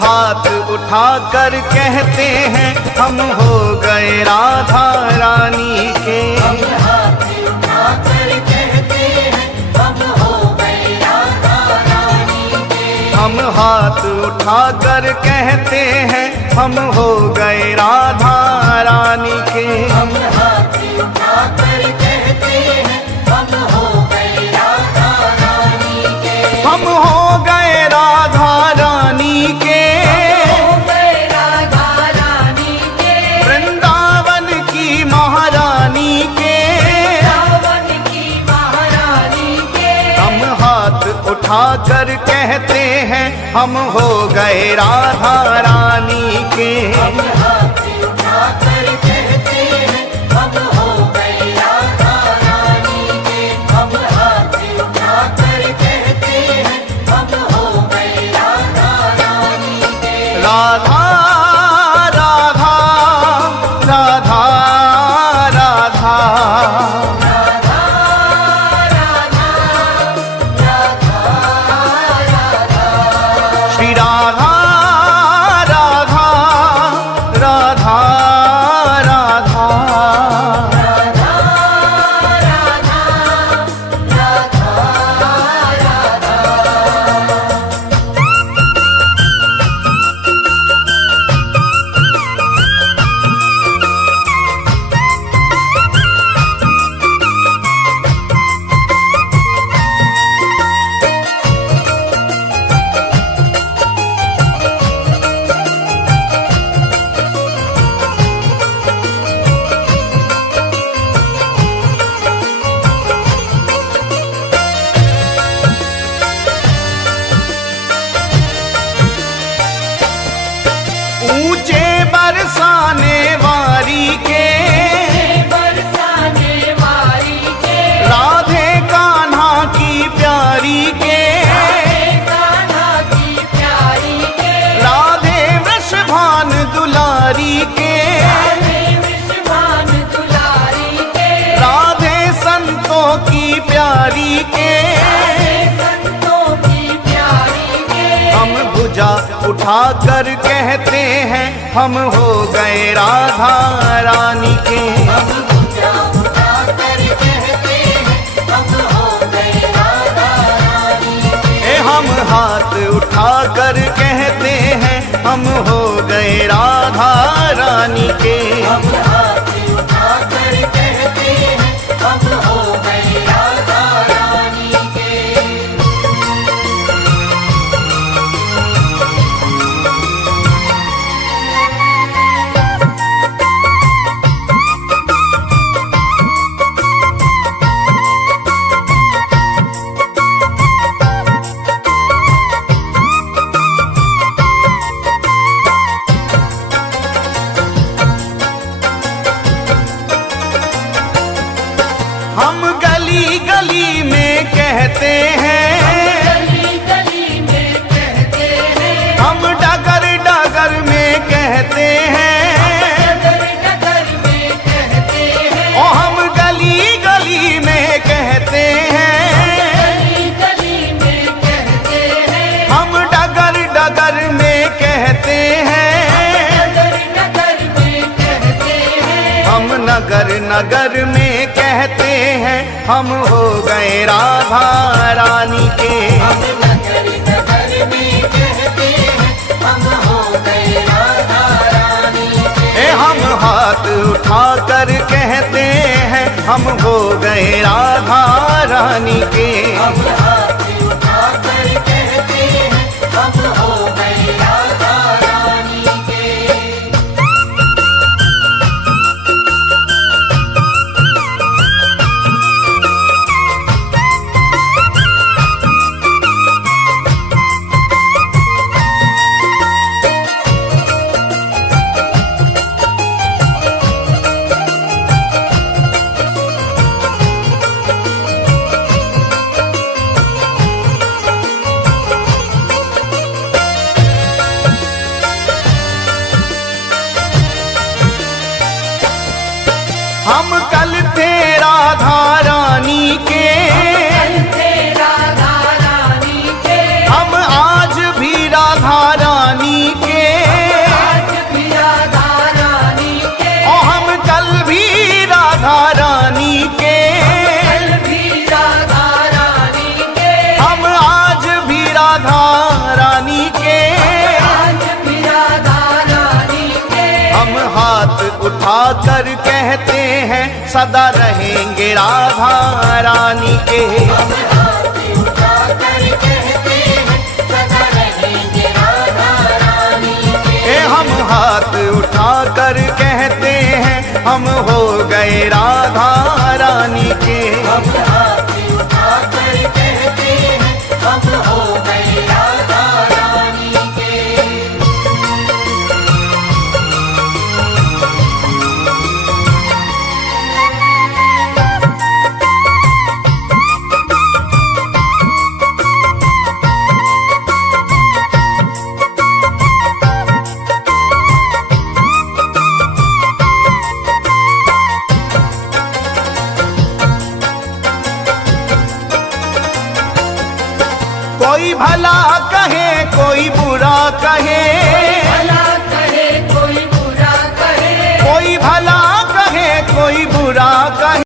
हाथ उठाकर कहते हैं हम हो गए राधा रानी के। हम हाथ उठाकर कहते हैं हम हो गए राधा रानी के। हम हाथ उठाकर कहते हैं हम हो गए राधा रानी के। हम हाथ उठाकर कहते हैं हम हो गए राधा रानी के। हम हो गए राधा रानी के। हो गए राधा रानी के। वृंदावन की महारानी के। रावण की महारानी के। हम हाथ उठाकर कहते हैं हम हो गए राधा रानी के। हम हाथ उठाकर कहते हैं हम हो गए राधा रानी के। हम हाथ उठाकर कहते हैं हम हो गए राधा रानी के। राधा राधा राधा राधा श्री राधा राधा राधा राधा ऊंचे बरसाने वारी के। बरसाने वाली के। राधे कान्हा की प्यारी के। कान्हा की प्यारी के। राधे वृषभान दुलारी के। राधे विश्वान दुलारी के। राधे संतों की प्यारी के। संतों की प्यारी के। हम भुजा उठाकर कहते हैं हम हो गए राधा रानी के। हम भुजा उठाकर कहते हैं हम हो गए राधा रानी के। हम हाथ उठाकर कहते हैं हम हो गए राधा रानी के। हम हाथ उठाकर कहते हैं हम हो गए राधा रानी के। हम गली गली में कहते हैं। गली गली में कहते हैं। हम डगर डगर में कहते हैं। डगर डगर में कहते हैं। ओ हम गली गली में कहते हैं। गली गली में कहते हैं। हम डगर डगर में कहते हैं। डगर डगर में कहते हैं। हम नगर नगर में कहते हैं हम हो गए राधा रानी के। हम नगर नगर में कहते हैं हम हो गए राधा रानी के। हम हाथ उठाकर कहते हैं हम हो गए राधा रानी के। हम हाथ उठाकर कहते हैं हम हो गए राधा रानी के। हम कल थे राधा रानी के। राधा रानी के। हम आज भी राधा रानी उठाकर कहते हैं सदा रहेंगे राधा रानी के। हम हाथ उठाकर कहते हैं सदा रहेंगे राधा रानी के। हम हाथ उठाकर कहते हैं हम हो गए राधा रानी के। हम हाथ उठाकर कहते हैं हम हो गए राधा रानी के। कोई भला कहे कोई बुरा कहे, भला कहे कोई बुरा कहे, कोई भला कहे कोई बुरा कहे।